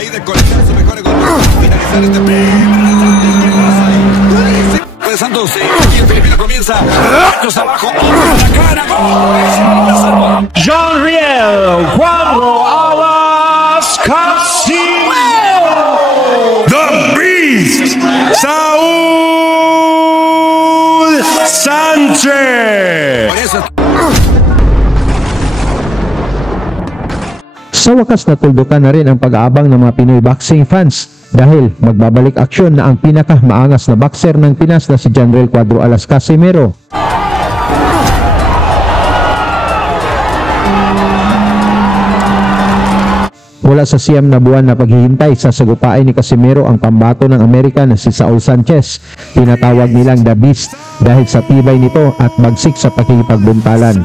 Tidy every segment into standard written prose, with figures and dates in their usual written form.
ahí de conectar su mejor gol. Finalizar este de Santos, y el Filipino comienza. Años abajo, a la cara, gol. John Riel, cuadro Alas Casimiro. The Beast, Saul Sanchez. Sa wakas natuldukan na rin ang pag-aabang ng mga Pinoy boxing fans dahil magbabalik aksyon na ang pinakamaangas na boxer ng Pinas na si John Riel Cuadro Alas Casimiro. Mula sa siyam na buwan na paghihintay sa sagupain ni Casimiro ang pambato ng Amerika na si Saul Sanchez, tinatawag nilang The Beast dahil sa tibay nito at bagsik sa pakikipagbuntalan.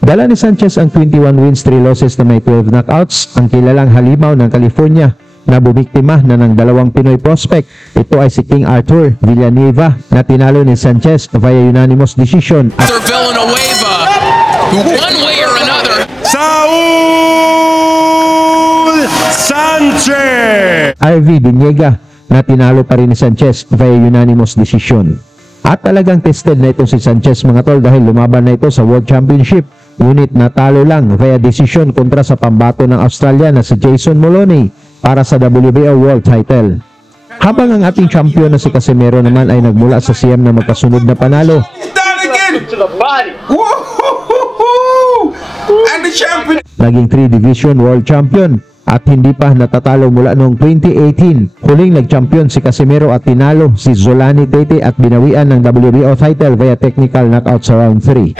Dala ni Sanchez ang 21 wins, 3 losses na may 12 knockouts, ang kilalang halimaw ng California na bumiktima na ng dalawang Pinoy prospect. Ito ay si King Arthur Villanueva na tinalo ni Sanchez via unanimous decision. Arthur Villanueva, one way or another. Saul Sanchez. RV Diniega na tinalo pa rin ni Sanchez via unanimous decision. At talagang tested na ito si Sanchez mga tol dahil lumaban na ito sa World Championship. Ngunit natalo lang via decision kontra sa pambato ng Australia na si Jason Moloney para sa WBO World Title. Habang ang ating champion na si Casimiro naman ay nagmula sa siyam na magkasunod na panalo. Naging 3 division world champion at hindi pa natatalo mula noong 2018. Huling nag-champion si Casimiro at tinalo si Zolani Tete at binawian ng WBO title via technical knockout sa round 3.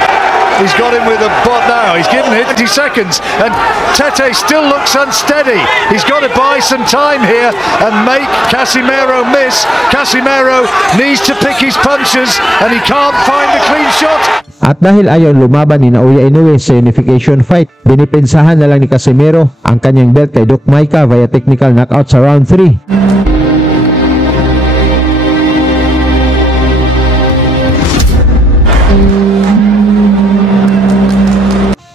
He's got him with a bot now. He's given it 20 seconds and Tete still looks unsteady. He's got to buy some time here and make Casimiro miss. Casimiro needs to pick his punches and he can't find the clean shot. At dahil ayaw lumaban ni Naoya Inoue sa unification fight, binipensahan na lang ni Casimiro ang kanyang belt kay Doc Maika via technical knockout sa round 3.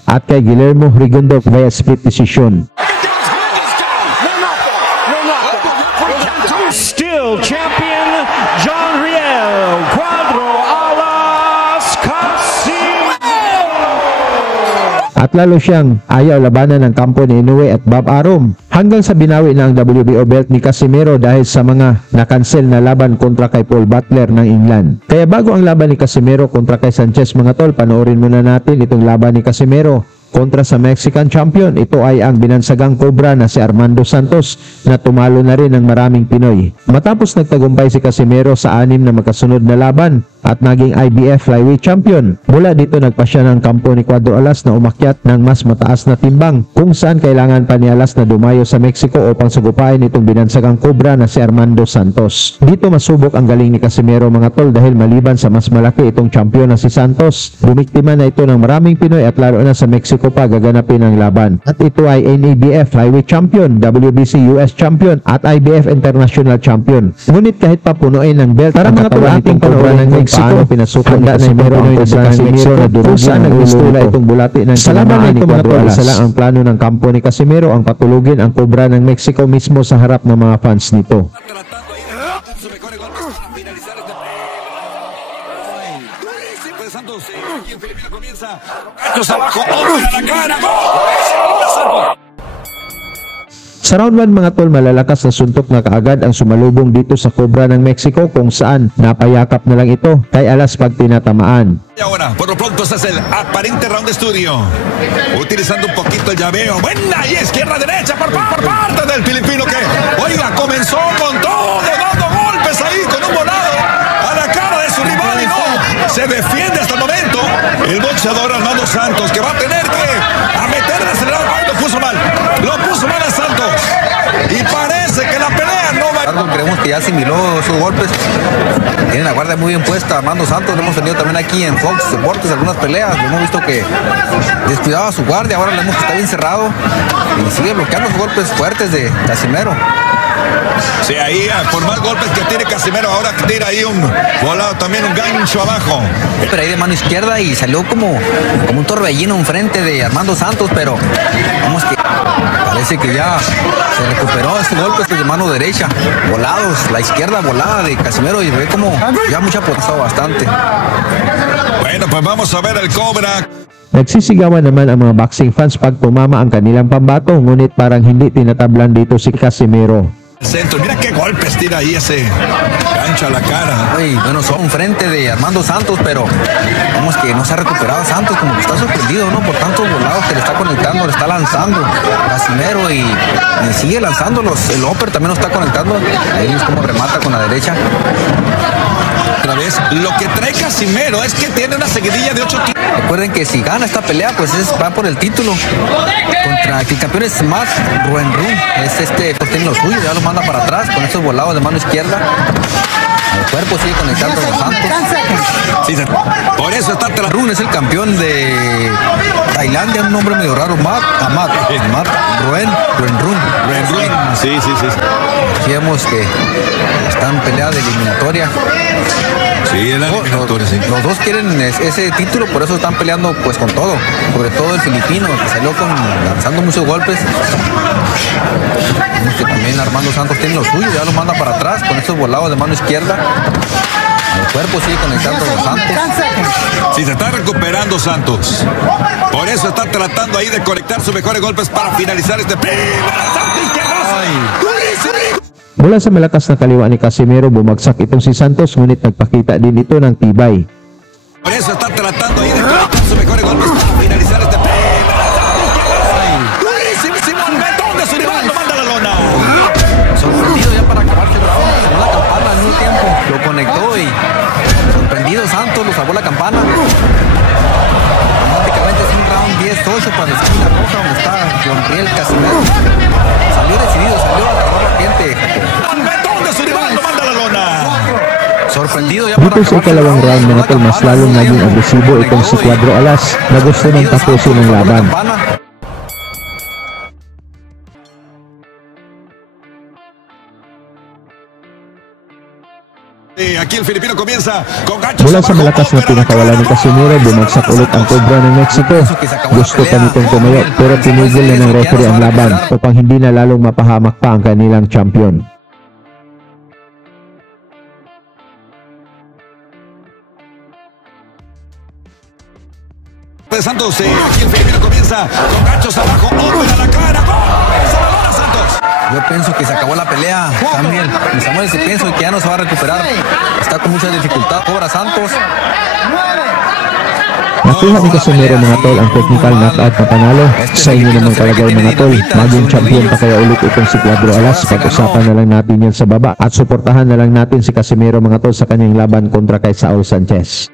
At kay Guillermo Rigondo via split decision. Still champion John Riel Cuadro Alas Casimiro. At lalo siyang ayaw labanan ng kampo ni Inoue at Bob Arum hanggang sa binawi na ang WBO belt ni Casimiro dahil sa mga na-cancel na laban kontra kay Paul Butler ng England. Kaya bago ang laban ni Casimiro kontra kay Sanchez mga tol, panoorin muna natin itong laban ni Casimiro kontra sa Mexican champion. Ito ay ang binansagang Cobra na si Armando Santos na tumalo na rin ng maraming Pinoy. Matapos nagtagumpay si Casimiro sa 6 na magkasunod na laban at naging IBF flyweight champion. Mula dito nagpasya ng kampo ni Cuadro Alas na umakyat ng mas mataas na timbang kung saan kailangan pa ni Alas na dumayo sa Mexico upang sagupain itong binansagang Cobra na si Armando Santos. Dito masubok ang galing ni Casimiro mga tol dahil maliban sa mas malaki itong champion na si Santos, bumiktima na ito ng maraming Pinoy at lalo na sa Mexico pa gaganapin ang laban. At ito ay NABF flyweight champion, WBC US champion at IBF international champion. Ngunit kahit pa punuin ng belt para mga tol ating Cobra ng paano pinasukan ni Casimiro ang Cobra ng Mexico na durusan ng istula itong bulati ng salaman ni Cuadro Alas. Isa lang ang plano ng kampo ni Casimiro ang patulugin ang Cobra ng Mexico mismo sa harap ng mga fans nito. Sa round 1 mga tol, malalakas na suntok na kaagad ang sumalubong dito sa Cobra ng Mexico kung saan napayakap na lang ito kay Alas pag tinatamaan. Y ahora, por lo pronto, este es el aparente round de estudio. Utilizando un poquito el llaveo. Buena y izquierda-derecha por parte del filipino que, oiga, comenzó con todo, dando golpes ahí con un volado a la cara de su rival y no. Se defiende hasta el momento el boxeador Armando Santos, que va a tener que meter el acelerador. Lo puso mal a Santos. Y parece que la pelea no va. Creemos que ya asimiló esos golpes. Tiene la guardia muy bien puesta. Armando Santos lo hemos tenido también aquí en Fox Deportes, algunas peleas. Lo hemos visto que descuidaba su guardia. Ahora le hemos que está bien cerrado y sigue bloqueando los golpes fuertes de Casimiro. Sí, ahí por más golpes que tiene Casimiro, ahora tira ahí un volado, también un gancho abajo. Pero ahí de mano izquierda y salió como un torbellino enfrente de Armando Santos, pero vamos que Parece que ya se recuperó este golpe de mano derecha, volados, la izquierda volada de Casimero y ve como ya mucha potencia bastante. Bueno, pues vamos a ver el Cobra. Nagsisigawan naman ang mga boxing fans pag tumama ang kanilang pambato, ngunit parang hindi tinatablan dito si Casimero. Centro, mira qué golpes tira ahí ese gancho a la cara. Uy, bueno, son frente de Armando Santos, pero vemos que no se ha recuperado Santos, como que está sorprendido, ¿no? Por tantos volados que le está conectando, le está lanzando Casimero y sigue lanzándolos. El upper también lo está conectando. Él es como remata con la derecha. Otra vez, lo que trae Casimero es que tiene una seguidilla de 8 kilos. Recuerden que si gana esta pelea, pues va por el título. Contra el campeón es Matt Ruen, pues tiene lo suyo, ya lo manda para atrás con esos volados de mano izquierda. El cuerpo sigue conectando a los Santos. Sí, por eso está Ruen es el campeón de Tailandia, un nombre medio raro, Matt Ruen. Sí. Aquí vemos que están en pelea de eliminatoria. Sí, el eliminatoria, sí. Los dos quieren ese título, por eso están peleando pues con todo. Sobre todo el filipino, que salió lanzando muchos golpes. Vemos que también Armando Santos tiene lo suyo, ya lo manda para atrás con esos volados de mano izquierda. El cuerpo sigue conectando a los Santos. Sí, se está recuperando Santos. Por eso está tratando ahí de conectar sus mejores golpes para finalizar este Mula sa malakas na kaliwa ni Casimero, bumagsak itong si Santos, ngunit nagpakita din ito ng tibay. Por eso está tratando ahí de conectar sus mejores golpes para finalizar este durísimo el metón de su rival, lo manda a la lona. Sorprendido ya para acabarse bravo, salvó la campana al mismo tiempo, lo conectó y sorprendido Santos, lo salvó la campana. Automáticamente es un round 10-8 para la esquina roja donde está John Riel Casimero. Salió decidido, salió a acabar la gente. El metón de su rival, lo manda a la lona. Sorprendido ya para Dito sa ikalawang round, mga tol, mas lalong naging agresibo itong si Cuadro Alas na gusto ng tapusin ng laban. Aquí el filipino comienza con ganchos. Mula sa malakas na pinakawalan ni Casimero, bumagsak ulit ang Cobra ng Mexico. Gusto pa nitong tumayo pero tinigil na ng referee ang laban upang hindi na lalong mapahamak pa ang kanilang champion. Santos, aquí el filipino comienza con ganchos abajo, hombre a la cara, ¡gol! ¡Salvador Santos! Yo pienso que se acabó la pelea también. Y Samuel, pienso que ya no se va a recuperar. Está con mucha dificultad. Cobra Santos. Nakuha ni Casimero, mga tol, ang technical knockout na panalo. Sa inyo naman kalagay, mga tol, maging champion pa kaya ulit itong si Cuadro Alas. Pag-usapan na lang natin yan sa baba at suportahan na lang natin si Casimero, mga tol, sa kanyang laban kontra kay Saul Sanchez.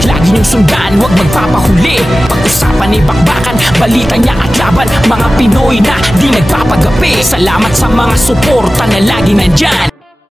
Lagi niyong sundan, huwag magpapahuli. Pag-usapan ay bakbakan, balita niya at laban. Mga Pinoy na di nagpapagapi. Salamat sa mga suporta na lagi nandyan.